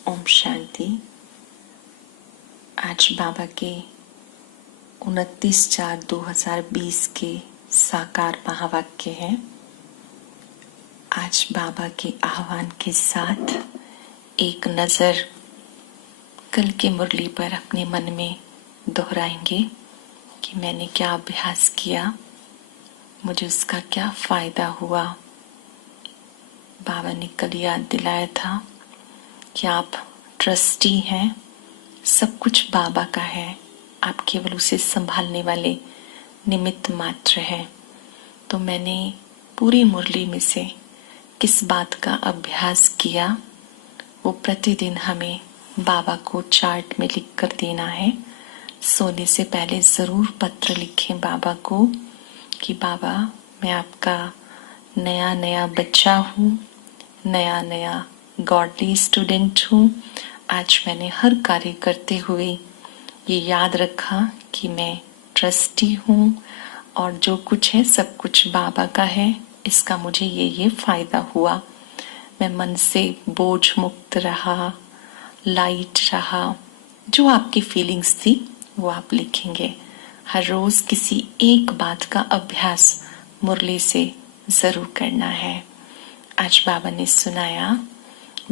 ओम शांति। आज बाबा के 29/4/2020 के साकार महावाक्य है। आज बाबा के आह्वान के साथ एक नजर कल की मुरली पर अपने मन में दोहराएंगे कि मैंने क्या अभ्यास किया, मुझे उसका क्या फायदा हुआ। बाबा ने कल याद दिलाया था कि आप ट्रस्टी हैं, सब कुछ बाबा का है, आप केवल उसे संभालने वाले निमित्त मात्र हैं। तो मैंने पूरी मुरली में से किस बात का अभ्यास किया वो प्रतिदिन हमें बाबा को चार्ट में लिख कर देना है। सोने से पहले जरूर पत्र लिखें बाबा को कि बाबा मैं आपका नया नया बच्चा हूँ, नया नया गॉडली स्टूडेंट हूँ। आज मैंने हर कार्य करते हुए ये याद रखा कि मैं ट्रस्टी हूँ और जो कुछ है सब कुछ बाबा का है, इसका मुझे ये फायदा हुआ। मैं मन से बोझ मुक्त रहा, लाइट रहा। जो आपकी फीलिंग्स थी वो आप लिखेंगे। हर रोज किसी एक बात का अभ्यास मुरली से जरूर करना है। आज बाबा ने सुनाया,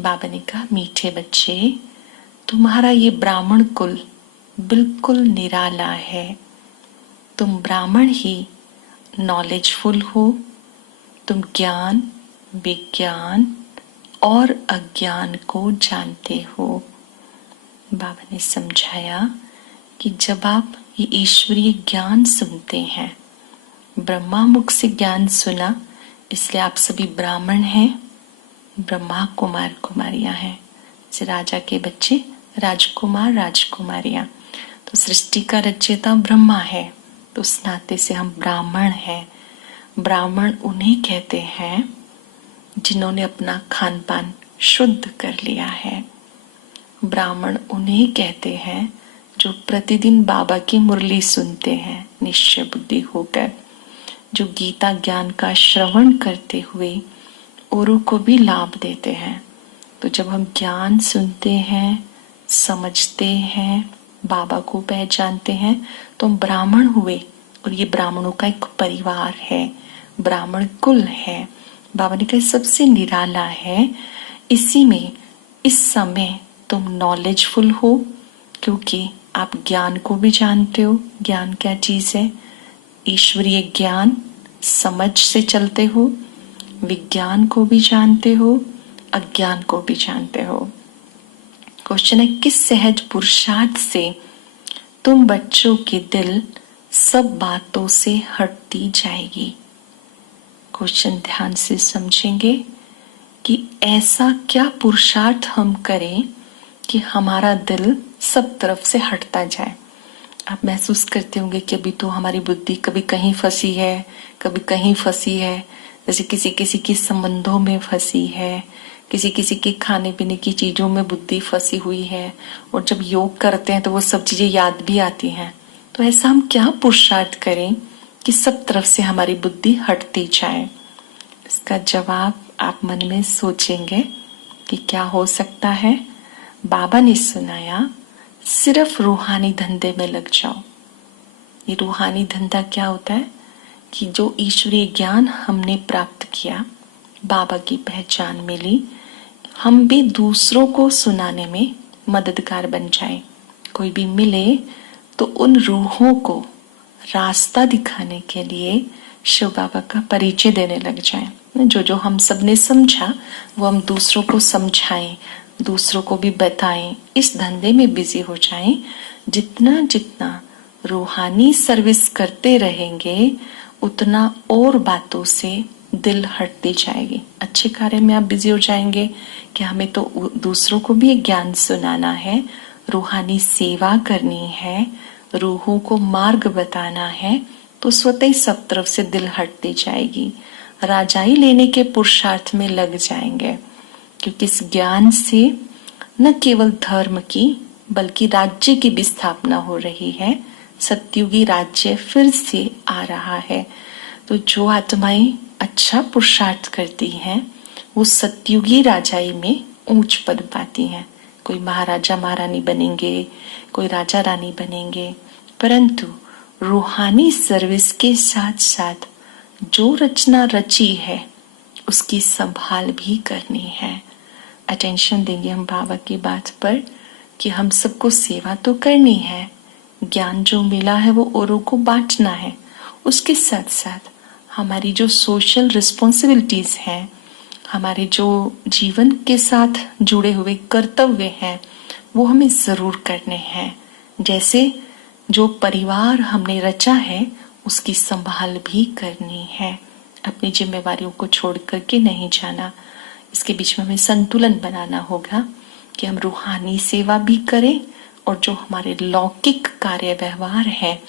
बाबा ने कहा मीठे बच्चे, तुम्हारा ये ब्राह्मण कुल बिल्कुल निराला है। तुम ब्राह्मण ही नॉलेजफुल हो। तुम ज्ञान, विज्ञान और अज्ञान को जानते हो। बाबा ने समझाया कि जब आप ये ईश्वरीय ज्ञान सुनते हैं, ब्रह्मा मुख से ज्ञान सुना, इसलिए आप सभी ब्राह्मण हैं, ब्रह्मा कुमार कुमारियां हैं। जैसे राजा के बच्चे राजकुमार राजकुमारियां, तो सृष्टि का रचयिता ब्रह्मा है, तो उस नाते से हम ब्राह्मण हैं। ब्राह्मण उन्हें कहते हैं जिन्होंने अपना खान पान शुद्ध कर लिया है। ब्राह्मण उन्हें कहते हैं जो प्रतिदिन बाबा की मुरली सुनते हैं निश्चय बुद्धि होकर, जो गीता ज्ञान का श्रवण करते हुए औरों को भी लाभ देते हैं। तो जब हम ज्ञान सुनते हैं, समझते हैं, बाबा को पहचानते हैं, तो हम ब्राह्मण हुए। और ये ब्राह्मणों का एक परिवार है, ब्राह्मण कुल है। बाबा ने कहा सबसे निराला है। इसी में इस समय तुम नॉलेजफुल हो, क्योंकि आप ज्ञान को भी जानते हो। ज्ञान क्या चीज है? ईश्वरीय ज्ञान, समझ से चलते हो। विज्ञान को भी जानते हो, अज्ञान को भी जानते हो। क्वेश्चन है, किस सहज पुरुषार्थ से तुम बच्चों के दिल सब बातों से हटती जाएगी? क्वेश्चन ध्यान से समझेंगे कि ऐसा क्या पुरुषार्थ हम करें कि हमारा दिल सब तरफ से हटता जाए। आप महसूस करते होंगे कि अभी तो हमारी बुद्धि कभी कहीं फंसी है, कभी कहीं फंसी है। जैसे किसी किसी के संबंधों में फंसी है, किसी किसी के खाने पीने की चीजों में बुद्धि फंसी हुई है, और जब योग करते हैं तो वो सब चीजें याद भी आती हैं। तो ऐसा हम क्या पुरुषार्थ करें कि सब तरफ से हमारी बुद्धि हटती जाए? इसका जवाब आप मन में सोचेंगे कि क्या हो सकता है। बाबा ने सुनाया, सिर्फ रूहानी धंधे में लग जाओ। ये रूहानी धंधा क्या होता है कि जो ईश्वरीय ज्ञान हमने प्राप्त किया, बाबा की पहचान मिली, हम भी दूसरों को सुनाने में मददगार बन जाएं। कोई भी मिले तो उन रूहों को रास्ता दिखाने के लिए शिव बाबा का परिचय देने लग जाएं। जो जो हम सबने समझा वो हम दूसरों को समझाएं, दूसरों को भी बताएं। इस धंधे में बिजी हो जाएं। जितना जितना रूहानी सर्विस करते रहेंगे, उतना और बातों से दिल हटती जाएगी। अच्छे कार्य में आप बिजी हो जाएंगे कि हमें तो दूसरों को भी ज्ञान सुनाना है, रूहानी सेवा करनी है, रूहों को मार्ग बताना है, तो स्वतः ही सब तरफ से दिल हटती जाएगी। राजाई लेने के पुरुषार्थ में लग जाएंगे, क्योंकि इस ज्ञान से न केवल धर्म की बल्कि राज्य की भी स्थापना हो रही है। सतयुगी राज्य फिर से आ रहा है। तो जो आत्माएं अच्छा पुरुषार्थ करती हैं वो सतयुगी राजाई में ऊंच पद पाती हैं। कोई महाराजा महारानी बनेंगे, कोई राजा रानी बनेंगे, परंतु रूहानी सर्विस के साथ साथ जो रचना रची है उसकी संभाल भी करनी है। अटेंशन देंगे हम बाबा की बात पर कि हम सबको सेवा तो करनी है, ज्ञान जो मिला है वो औरों को बांटना है, उसके साथ साथ हमारी जो सोशल रिस्पॉन्सिबिलिटीज हैं, हमारे जो जीवन के साथ जुड़े हुए कर्तव्य हैं वो हमें जरूर करने हैं। जैसे जो परिवार हमने रचा है उसकी संभाल भी करनी है, अपनी जिम्मेवारियों को छोड़ करके नहीं जाना। इसके बीच में हमें संतुलन बनाना होगा कि हम रूहानी सेवा भी करें और जो हमारे लौकिक कार्य व्यवहार है,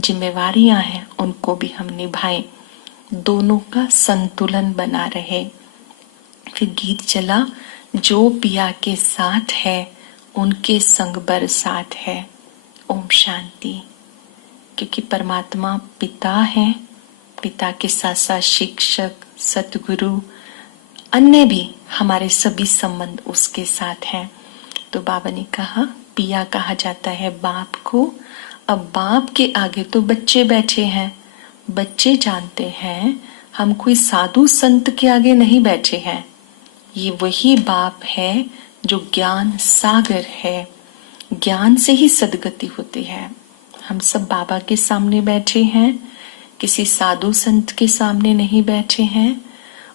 जिम्मेवारियां हैं, उनको भी हम निभाएं। दोनों का संतुलन बना रहे। फिर गीत चला, जो पिया के साथ है उनके संग बरसात है। ओम शांति। क्योंकि परमात्मा पिता है, पिता के साथ साथ शिक्षक, सतगुरु, अन्य भी हमारे सभी संबंध उसके साथ हैं। तो बाबा ने कहा पिया कहा जाता है बाप को। अब बाप के आगे तो बच्चे बैठे हैं, बच्चे जानते हैं हम कोई साधु संत के आगे नहीं बैठे हैं। ये वही बाप है जो ज्ञान सागर है, ज्ञान से ही सदगति होती है। हम सब बाबा के सामने बैठे हैं, किसी साधु संत के सामने नहीं बैठे हैं।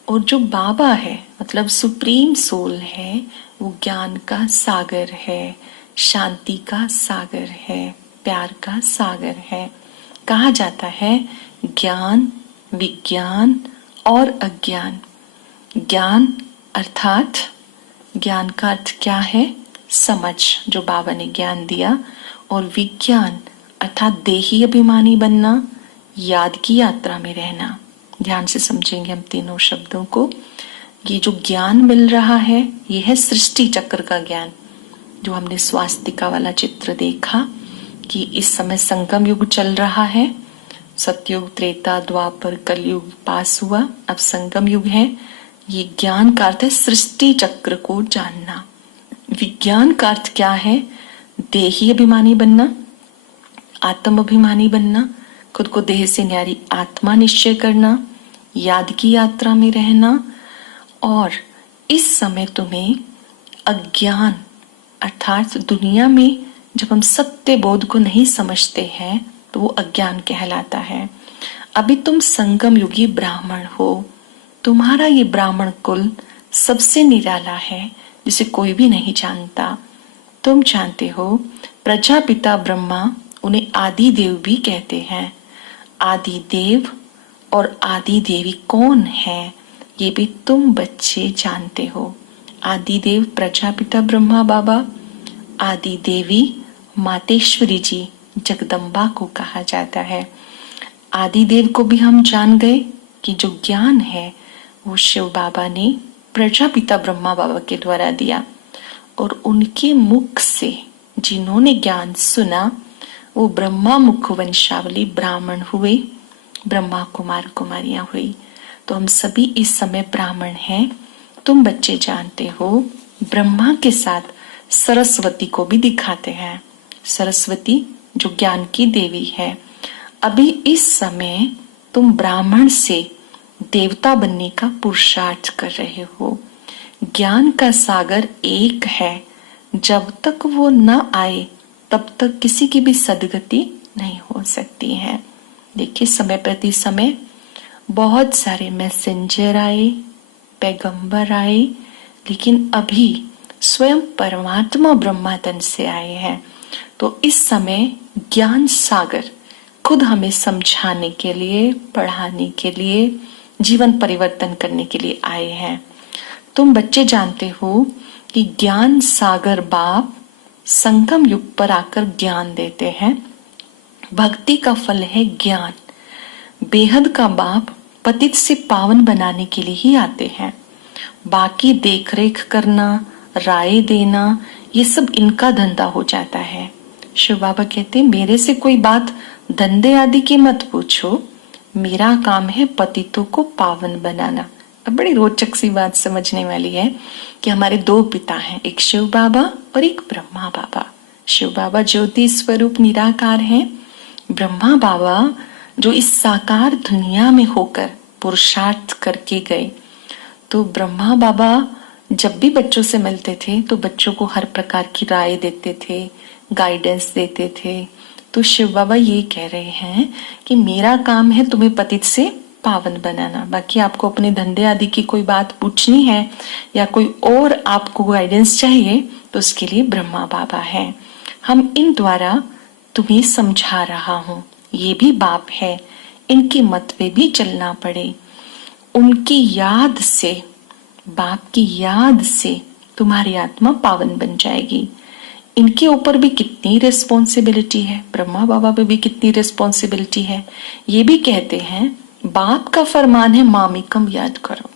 और जो बाबा है मतलब सुप्रीम सोल है, वो ज्ञान का सागर है, शांति का सागर है, प्यार का सागर है। कहा जाता है ज्ञान, विज्ञान और अज्ञान। ज्ञान अर्थात ज्ञान का अर्थ क्या है? समझ, जो बाबा ने ज्ञान दिया। और विज्ञान अर्थात देही अभिमानी बनना, याद की यात्रा में रहना। ध्यान से समझेंगे हम तीनों शब्दों को। ये जो ज्ञान मिल रहा है ये है सृष्टि चक्र का ज्ञान, जो हमने स्वास्तिका वाला चित्र देखा कि इस समय संगम युग चल रहा है। सतयुग, त्रेता, द्वापर, कलयुग पास हुआ, अब संगम युग है। ये ज्ञान का अर्थ है सृष्टि चक्र को जानना। विज्ञान का अर्थ क्या है? देही अभिमानी बनना, आत्म अभिमानी बनना, खुद को देह से न्यारी आत्मा निश्चय करना, याद की यात्रा में रहना। और इस समय तुम्हें अज्ञान अर्थात दुनिया में जब हम सत्य बोध को नहीं समझते हैं तो वो अज्ञान कहलाता है। अभी तुम संगम युगी ब्राह्मण हो, तुम्हारा ये ब्राह्मण कुल सबसे निराला है जिसे कोई भी नहीं जानता। तुम जानते हो प्रजापिता ब्रह्मा, उन्हें आदि देव भी कहते हैं। आदि देव और आदि देवी कौन है ये भी तुम बच्चे जानते हो। आदि देव प्रजापिता ब्रह्मा बाबा, आदि देवी मातेश्वरी जी जगदम्बा को कहा जाता है। आदि देव को भी हम जान गए कि जो ज्ञान है वो शिव बाबा ने प्रजापिता ब्रह्मा बाबा के द्वारा दिया, और उनके मुख से जिन्होंने ज्ञान सुना वो ब्रह्मा मुख वंशावली ब्राह्मण हुए, ब्रह्मा कुमार कुमारियां हुई। तो हम सभी इस समय ब्राह्मण हैं। तुम बच्चे जानते हो ब्रह्मा के साथ सरस्वती को भी दिखाते हैं। सरस्वती जो ज्ञान की देवी है। अभी इस समय तुम ब्राह्मण से देवता बनने का पुरुषार्थ कर रहे हो। ज्ञान का सागर एक है, जब तक वो न आए तब तक किसी की भी सदगति नहीं हो सकती है। देखिए समय प्रति समय बहुत सारे मैसेंजर आए, पैगंबर आए, लेकिन अभी स्वयं परमात्मा ब्रह्मा तन से आए हैं। तो इस समय ज्ञान सागर खुद हमें समझाने के लिए, पढ़ाने के लिए, जीवन परिवर्तन करने के लिए आए हैं। तुम बच्चे जानते हो कि ज्ञान सागर बाप संगम युग पर आकर ज्ञान देते हैं। भक्ति का फल है ज्ञान। बेहद का बाप पतित से पावन बनाने के लिए ही आते हैं। बाकी देखरेख करना, राय देना, ये सब इनका धंधा हो जाता है। शिव बाबा कहते हैं मेरे से कोई बात धंधे आदि की मत पूछो, मेरा काम है पतितों को पावन बनाना। अब बड़ी रोचक सी बात समझने वाली है कि हमारे दो पिता हैं, एक शिव बाबा और एक ब्रह्मा बाबा। शिव बाबा ज्योति स्वरूप निराकार हैं। ब्रह्मा बाबा जो इस साकार दुनिया में होकर पुरुषार्थ करके गए। तो ब्रह्मा बाबा जब भी बच्चों से मिलते थे तो बच्चों को हर प्रकार की राय देते थे, गाइडेंस देते थे। तो शिव बाबा ये कह रहे हैं कि मेरा काम है तुम्हें पतित से पावन बनाना, बाकी आपको अपने धंधे आदि की कोई बात पूछनी है या कोई और आपको गाइडेंस चाहिए तो उसके लिए ब्रह्मा बाबा है। हम इन द्वारा तुम्हें समझा रहा हूं, ये भी बाप है, इनके मत पे भी चलना पड़े। उनकी याद से, बाप की याद से तुम्हारी आत्मा पावन बन जाएगी। इनके ऊपर भी कितनी रिस्पॉन्सिबिलिटी है, ब्रह्मा बाबा पे भी कितनी रिस्पॉन्सिबिलिटी है। ये भी कहते हैं बाप का फरमान है मामिकम याद करो।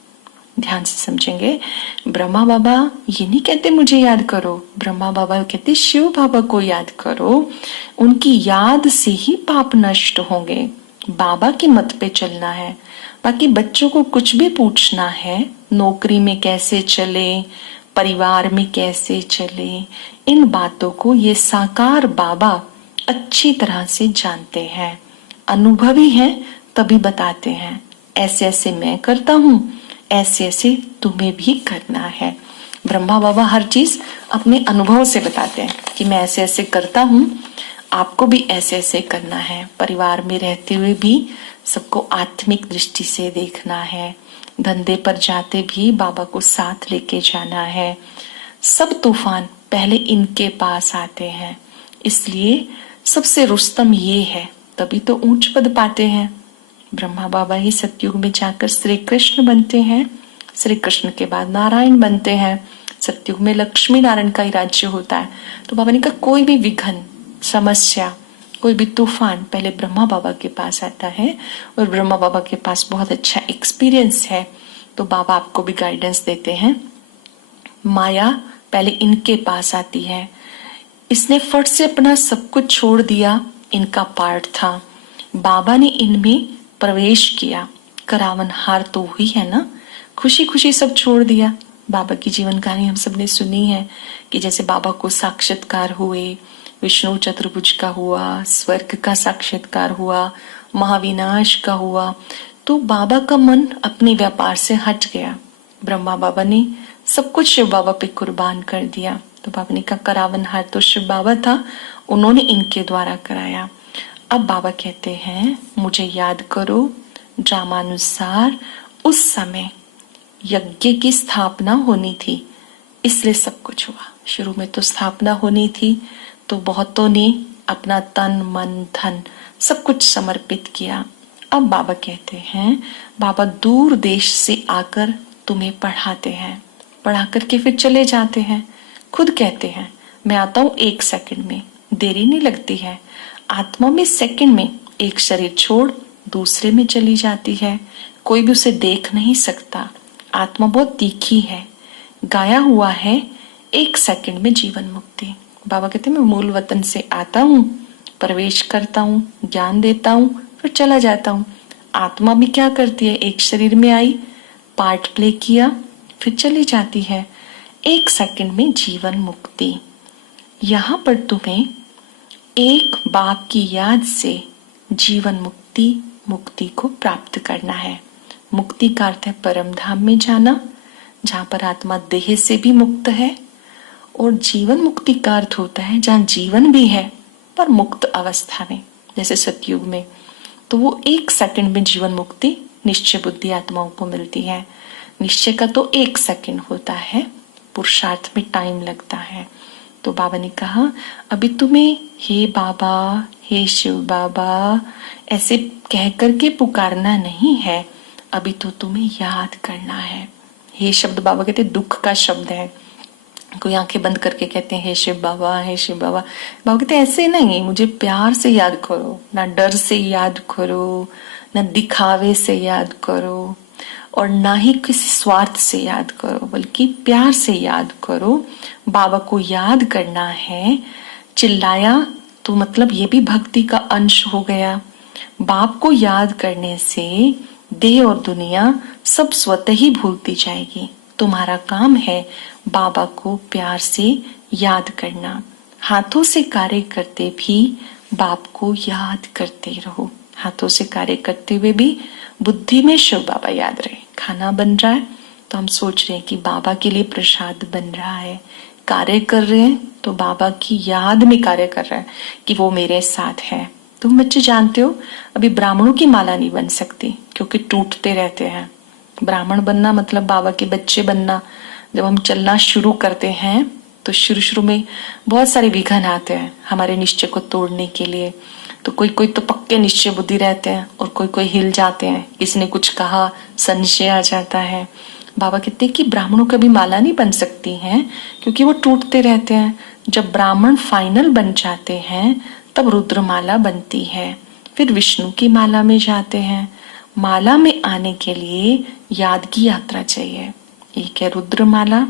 ध्यान से समझेंगे, ब्रह्मा बाबा ये नहीं कहते मुझे याद करो, ब्रह्मा बाबा कहते शिव बाबा को याद करो। उनकी याद से ही पाप नष्ट होंगे। बाबा के मत पे चलना है। बाकी बच्चों को कुछ भी पूछना है, नौकरी में कैसे चले, परिवार में कैसे चले, इन बातों को ये साकार बाबा अच्छी तरह से जानते हैं, अनुभवी हैं, तभी बताते हैं ऐसे ऐसे मैं करता हूं, ऐसे ऐसे तुम्हें भी करना है। ब्रह्मा बाबा हर चीज अपने अनुभव से बताते हैं कि मैं ऐसे ऐसे करता हूं, आपको भी ऐसे ऐसे करना है। परिवार में रहते हुए भी सबको आत्मिक दृष्टि से देखना है। धंधे पर जाते भी बाबा को साथ लेके जाना है। सब तूफान पहले इनके पास आते हैं, इसलिए सबसे रुस्तम ये है, तभी तो ऊंच पद पाते हैं। ब्रह्मा बाबा ही सतयुग में जाकर श्री कृष्ण बनते हैं, श्री कृष्ण के बाद नारायण बनते हैं। सतयुग में लक्ष्मी नारायण का ही राज्य होता है। तो बाबा ने कहा कोई भी विघ्न, समस्या, कोई भी तूफान पहले ब्रह्मा बाबा के पास आता है, और ब्रह्मा बाबा के पास बहुत अच्छा एक्सपीरियंस है। तो बाबा आपको भी गाइडेंस देते हैं। माया पहले इनके पास आती है, इसने फट से अपना सब कुछ छोड़ दिया, इनका पार्ट था। बाबा ने इनमें प्रवेश किया। करावन हार तो हुई है ना, खुशी खुशी सब छोड़ दिया। बाबा की जीवन कहानी हम सबने सुनी है कि जैसे बाबा को साक्षात्कार हुए, विष्णु चतुर्भुज का हुआ, स्वर्ग का साक्षात्कार हुआ, महाविनाश का हुआ, तो बाबा का मन अपने व्यापार से हट गया। ब्रह्मा बाबा ने सब कुछ शिव बाबा पे कुर्बान कर दिया। तो बाबा ने कहा करावनहार तो शिव बाबा था, उन्होंने इनके द्वारा कराया। अब बाबा कहते हैं मुझे याद करो, ड्रामानुसार उस समय यज्ञ की स्थापना होनी थी, इसलिए सब कुछ हुआ। शुरू में तो स्थापना होनी थी, तो बहुतों ने अपना तन मन धन सब कुछ समर्पित किया। अब बाबा कहते हैं, बाबा दूर देश से आकर तुम्हें पढ़ाते हैं, पढ़ा करके फिर चले जाते हैं। खुद कहते हैं मैं आता हूं 1 सेकंड में, देरी नहीं लगती है। आत्मा में सेकंड में एक शरीर छोड़ दूसरे में चली जाती है, कोई भी उसे देख नहीं सकता। आत्मा बहुत तीखी है, गाया हुआ है 1 सेकंड में जीवन मुक्ति। बाबा कहते हैं मैं मूल वतन से आता हूँ, प्रवेश करता हूँ, ज्ञान देता हूँ, फिर चला जाता हूँ। आत्मा भी क्या करती है, एक शरीर में आई, पार्ट प्ले किया, फिर चली जाती है। 1 सेकंड में जीवन मुक्ति। यहां पर तुम्हें एक बाप की याद से जीवन मुक्ति को प्राप्त करना है। मुक्ति का अर्थ है परम धाम में जाना, जहां पर आत्मा देह से भी मुक्त है, और जीवन मुक्ति का अर्थ होता है जहां जीवन भी है पर मुक्त अवस्था में, जैसे सतयुग में। तो वो 1 सेकंड में जीवन मुक्ति निश्चय बुद्धि आत्माओं को मिलती है। निश्चय का तो 1 सेकंड होता है, पुरुषार्थ में टाइम लगता है। तो बाबा ने कहा अभी तुम्हें हे बाबा, हे शिव बाबा ऐसे कह करके पुकारना नहीं है, अभी तो तुम्हें याद करना है। हे शब्द बाबा कहते दुख का शब्द है। कोई आंखें बंद करके कहते हैं हे शिव बाबा, हे शिव बाबा। बाबा कहते ऐसे नहीं, मुझे प्यार से याद करो, ना डर से याद करो, ना दिखावे से याद करो, और ना ही किसी स्वार्थ से याद करो, बल्कि प्यार से याद करो। बाबा को याद करना है। चिल्लाया तो मतलब ये भी भक्ति का अंश हो गया। बाप को याद करने से देह और दुनिया सब स्वतः ही भूलती जाएगी। तुम्हारा काम है बाबा को प्यार से याद करना। हाथों से कार्य करते भी बाप को याद करते रहो। हाथों से कार्य करते हुए भी बुद्धि में शिव बाबा याद रहे। खाना बन रहा है तो हम सोच रहे हैं कि बाबा के लिए प्रसाद बन रहा है। कार्य कर रहे हैं तो बाबा की याद में कार्य कर रहा है कि वो मेरे साथ है। तुम बच्चे जानते हो अभी ब्राह्मणों की माला नहीं बन सकती क्योंकि टूटते रहते हैं। ब्राह्मण बनना मतलब बाबा के बच्चे बनना। जब हम चलना शुरू करते हैं तो शुरू शुरू में बहुत सारे विघ्न आते हैं हमारे निश्चय को तोड़ने के लिए। तो कोई कोई तो पक्के निश्चय बुद्धि रहते हैं और कोई कोई हिल जाते हैं। किसी ने कुछ कहा संशय आ जाता है। बाबा कहते हैं कि ब्राह्मणों कभी माला नहीं बन सकती हैं क्योंकि वो टूटते रहते हैं। जब ब्राह्मण फाइनल बन जाते हैं तब रुद्रमाला बनती है। फिर विष्णु की माला में जाते हैं। माला में आने के लिए याद की यात्रा चाहिए। एक है रुद्रमाला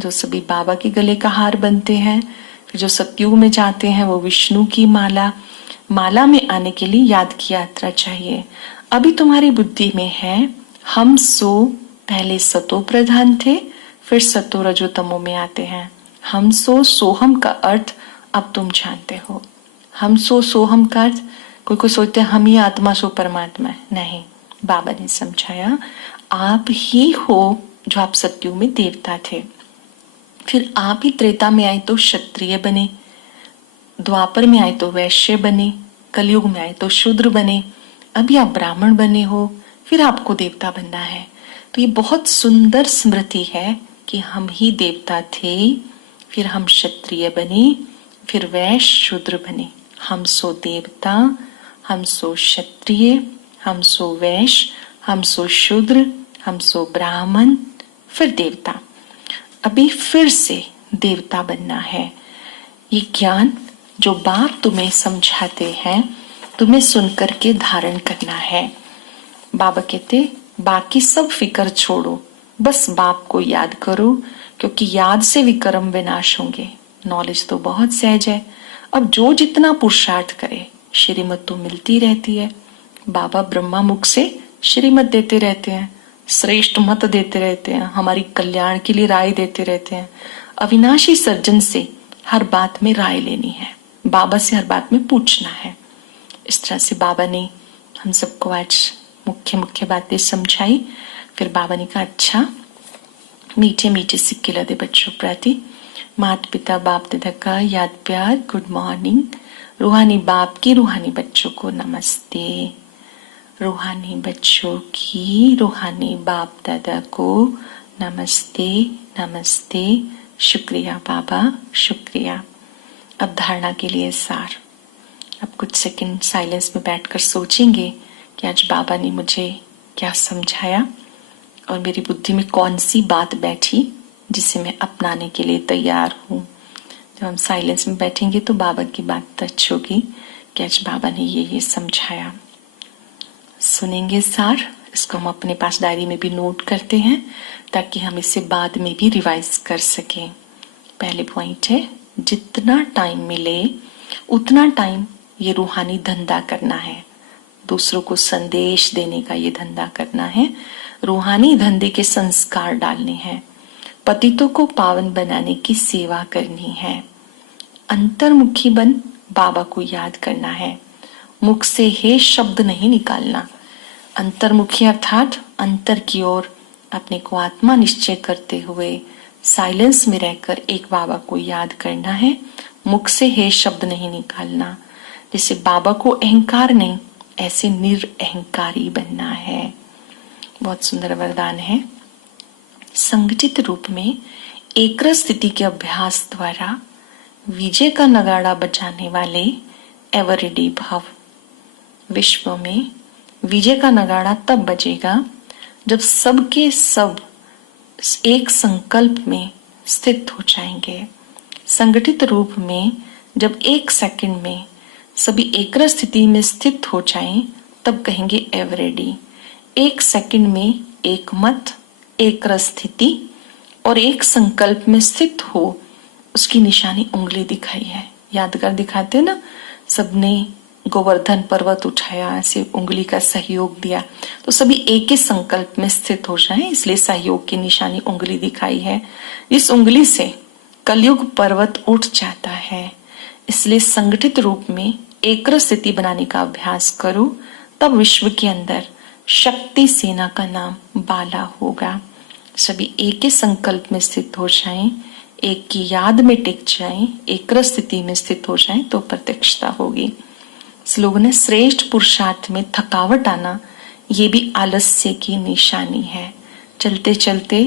जो सभी बाबा के गले का हार बनते हैं। फिर जो सतयुग में जाते हैं वो विष्णु की माला। माला में आने के लिए याद की यात्रा चाहिए। अभी तुम्हारी बुद्धि में है हम सो पहले सतो प्रधान थे फिर सतो रजो तमो में आते हैं। हम सो सोहम का अर्थ अब तुम जानते हो। हम सो सोहम का अर्थ कोई सोचते हैं हम ही आत्मा सो परमात्मा है। नहीं, बाबा ने समझाया आप ही हो जो आप सतयुग में देवता थे। फिर आप ही त्रेता में आए तो क्षत्रिय बने, द्वापर में आए तो वैश्य बने, कलयुग में आए तो शूद्र बने, अभी आप ब्राह्मण बने हो, फिर आपको देवता बनना है। तो ये बहुत सुंदर स्मृति है कि हम ही देवता थे, फिर हम क्षत्रिय बने, फिर वैश्य शूद्र बने। हम सो देवता, हम सो क्षत्रिय, हम सो वैश्य, हम सो शूद्र, हम सो ब्राह्मण, फिर देवता। अभी फिर से देवता बनना है। ये ज्ञान जो बाप तुम्हें समझाते हैं तुम्हें सुनकर के धारण करना है। बाबा कहते बाकी सब फिक्र छोड़ो, बस बाप को याद करो क्योंकि याद से विक्रम विनाश होंगे। नॉलेज तो बहुत सहज है। अब जो जितना पुरुषार्थ करे श्रीमत तो मिलती रहती है। बाबा ब्रह्मा मुख से श्रीमत देते रहते हैं, श्रेष्ठ मत देते रहते हैं, हमारी कल्याण के लिए राय देते रहते हैं। अविनाशी सर्जन से हर बात में राय लेनी है, बाबा से हर बात में पूछना है। इस तरह से बाबा ने हम सबको आज मुख्य मुख्य बातें समझाई। फिर बाबा ने कहा अच्छा मीठे मीठे सिक्के लदे बच्चों प्रति माता पिता बाप दादा का याद प्यार, गुड मॉर्निंग। रूहानी बाप की रूहानी बच्चों को नमस्ते। रूहानी बच्चों की रूहानी बाप दादा को नमस्ते नमस्ते। शुक्रिया बाबा, शुक्रिया। अब धारणा के लिए सार। अब कुछ सेकंड साइलेंस में बैठकर सोचेंगे कि आज बाबा ने मुझे क्या समझाया और मेरी बुद्धि में कौन सी बात बैठी जिसे मैं अपनाने के लिए तैयार हूँ। जब हम साइलेंस में बैठेंगे तो बाबा की बात टच होगी कि आज बाबा ने ये समझाया। सुनेंगे सार, इसको हम अपने पास डायरी में भी नोट करते हैं ताकि हम इसे बाद में भी रिवाइज कर सकें। पहले पॉइंट है जितना टाइम मिले उतना टाइम ये रूहानी धंधा करना है। दूसरों को संदेश देने का ये धंधा करना है। रूहानी धंधे के संस्कार डालने हैं। पतितों को पावन बनाने की सेवा करनी है। अंतर्मुखी बन बाबा को याद करना है। मुख से हे शब्द नहीं निकालना। अंतर्मुखी अर्थात अंतर की ओर अपने को आत्मा निश्चय करते हुए साइलेंस में रहकर एक बाबा को याद करना है। मुख से हे शब्द नहीं निकालना। जैसे बाबा को अहंकार नहीं, ऐसे निरअहंकारी बनना है। बहुत सुंदर वरदान है। संगठित रूप में एकर स्थिति के अभ्यास द्वारा विजय का नगाड़ा बजाने वाले एवर रेडी भव। विश्व में विजय का नगाड़ा तब बजेगा जब सबके सब एक संकल्प में स्थित हो जाएंगे। संगठित रूप में जब एक सेकंड में सभी एकर स्थिति में स्थित हो जाएं तब कहेंगे एवर रेडी। एक सेकंड में एक मत, एक स्थिति और एक संकल्प में स्थित हो, उसकी निशानी उंगली दिखाई है। यादगार दिखाते ना, सबने गोवर्धन पर्वत उठाया, ऐसे उंगली का सहयोग दिया, तो सभी एक ही संकल्प में स्थित हो जाएं। इसलिए सहयोग की निशानी उंगली दिखाई है। इस उंगली से कलयुग पर्वत उठ जाता है। इसलिए संगठित रूप में एकाग्र स्थिति बनाने का अभ्यास करो, तब विश्व के अंदर शक्ति सेना का नाम बाला होगा। सभी एक ही संकल्प में स्थित हो जाएं, एक की याद में टिक जाएं, एकाग्र स्थिति में स्थित हो जाएं, तो प्रत्यक्षता होगी। स्लोगन है, श्रेष्ठ पुरुषार्थ में थकावट आना ये भी आलस्य की निशानी है। चलते चलते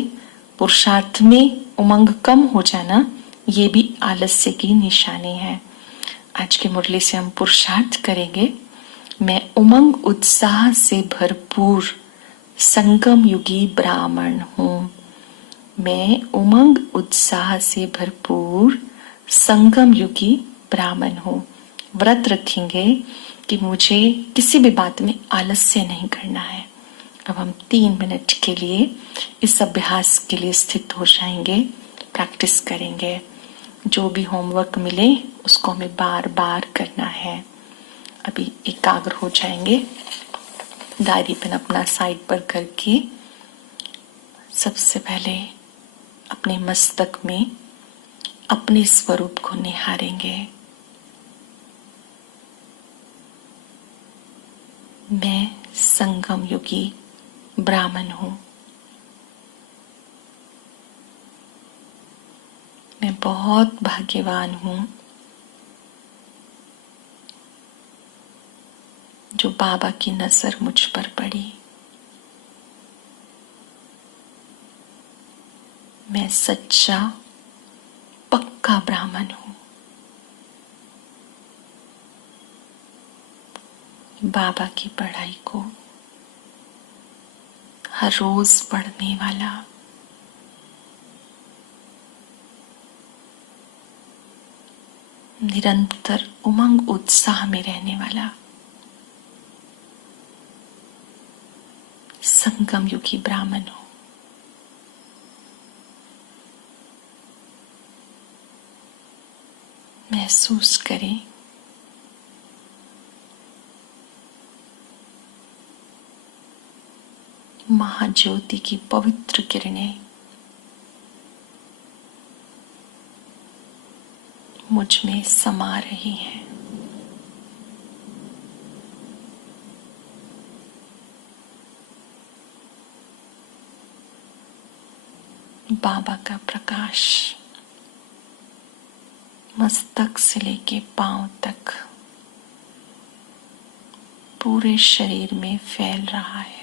पुरुषार्थ में उमंग कम हो जाना ये भी आलस्य की निशानी है। आज की मुरली से हम पुरुषार्थ करेंगे। मैं उमंग उत्साह से भरपूर संगम युगी ब्राह्मण हूँ। मैं उमंग उत्साह से भरपूर संगम युगी ब्राह्मण हूँ। व्रत रखेंगे कि मुझे किसी भी बात में आलस्य नहीं करना है। अब हम 3 मिनट के लिए इस अभ्यास के लिए स्थित हो जाएंगे, प्रैक्टिस करेंगे। जो भी होमवर्क मिले उसको हमें बार बार करना है। अभी एकाग्र हो जाएंगे, डायरी पेन अपना साइड पर करके सबसे पहले अपने मस्तक में अपने स्वरूप को निहारेंगे। मैं संगम युगी ब्राह्मण हूं। मैं बहुत भाग्यवान हूं जो बाबा की नजर मुझ पर पड़ी। मैं सच्चा पक्का ब्राह्मण हूं। बाबा की पढ़ाई को हर रोज पढ़ने वाला, निरंतर उमंग उत्साह में रहने वाला संगम युगी ब्राह्मण हूं। महसूस करें महाज्योति की पवित्र किरणें मुझ में समा रही हैं। बाबा का प्रकाश मस्तक से लेके पांव तक पूरे शरीर में फैल रहा है।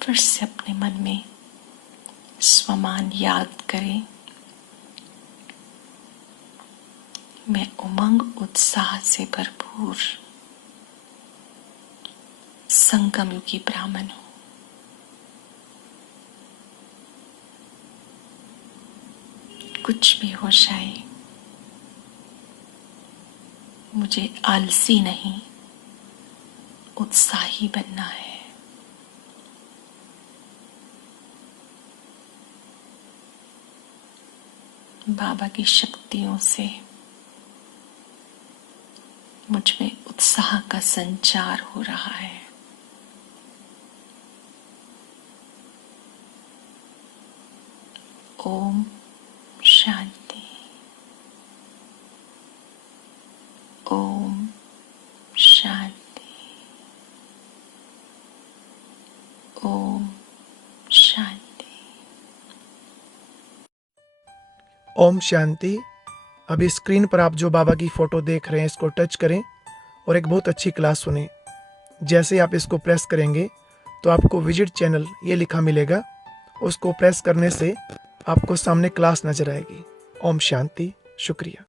फिर से अपने मन में स्वमान याद करें। मैं उमंग उत्साह से भरपूर संगम युगी ब्राह्मण हूं। कुछ भी हो जाए, मुझे आलसी नहीं, उत्साही बनना है। बाबा की शक्तियों से मुझ में उत्साह का संचार हो रहा है। ओम शांति। ओम शांति। ओम शांति। ओम शांति। अभी स्क्रीन पर आप जो बाबा की फोटो देख रहे हैं इसको टच करें और एक बहुत अच्छी क्लास सुनें। जैसे आप इसको प्रेस करेंगे तो आपको विजिट चैनल ये लिखा मिलेगा। उसको प्रेस करने से आपको सामने क्लास नजर आएगी। ओम शांति। शुक्रिया।